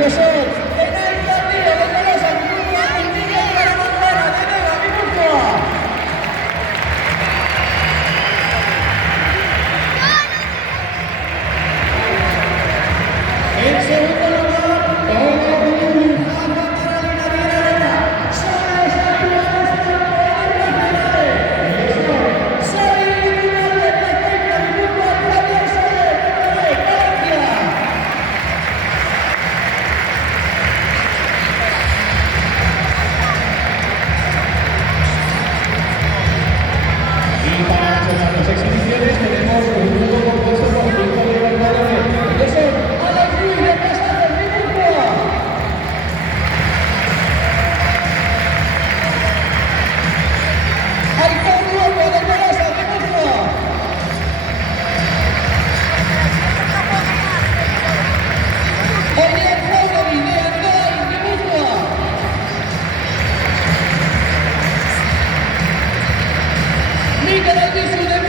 Ellos son Enay Castillo de Tolosa, Guipúzcoa, y Miguel Caramondona de Vega, Guipúzcoa. En segundo lugar, Jaja Carolina Villarena. Son los actuales campeones nacionales. Ellos son Soy Individual de Tecnica Guipúzcoa, Javier Soler de Valencia. Y para las dos exhibiciones tenemos un grupo compuesto por 5 libertadores. Ellos son Alex Ruiz de Casares, Guipúzcoa. Aitor Luengo de Tolosa, Guipúzcoa. Oyer Jauregui de Andoain, Guipúzcoa. Mikel Albizu de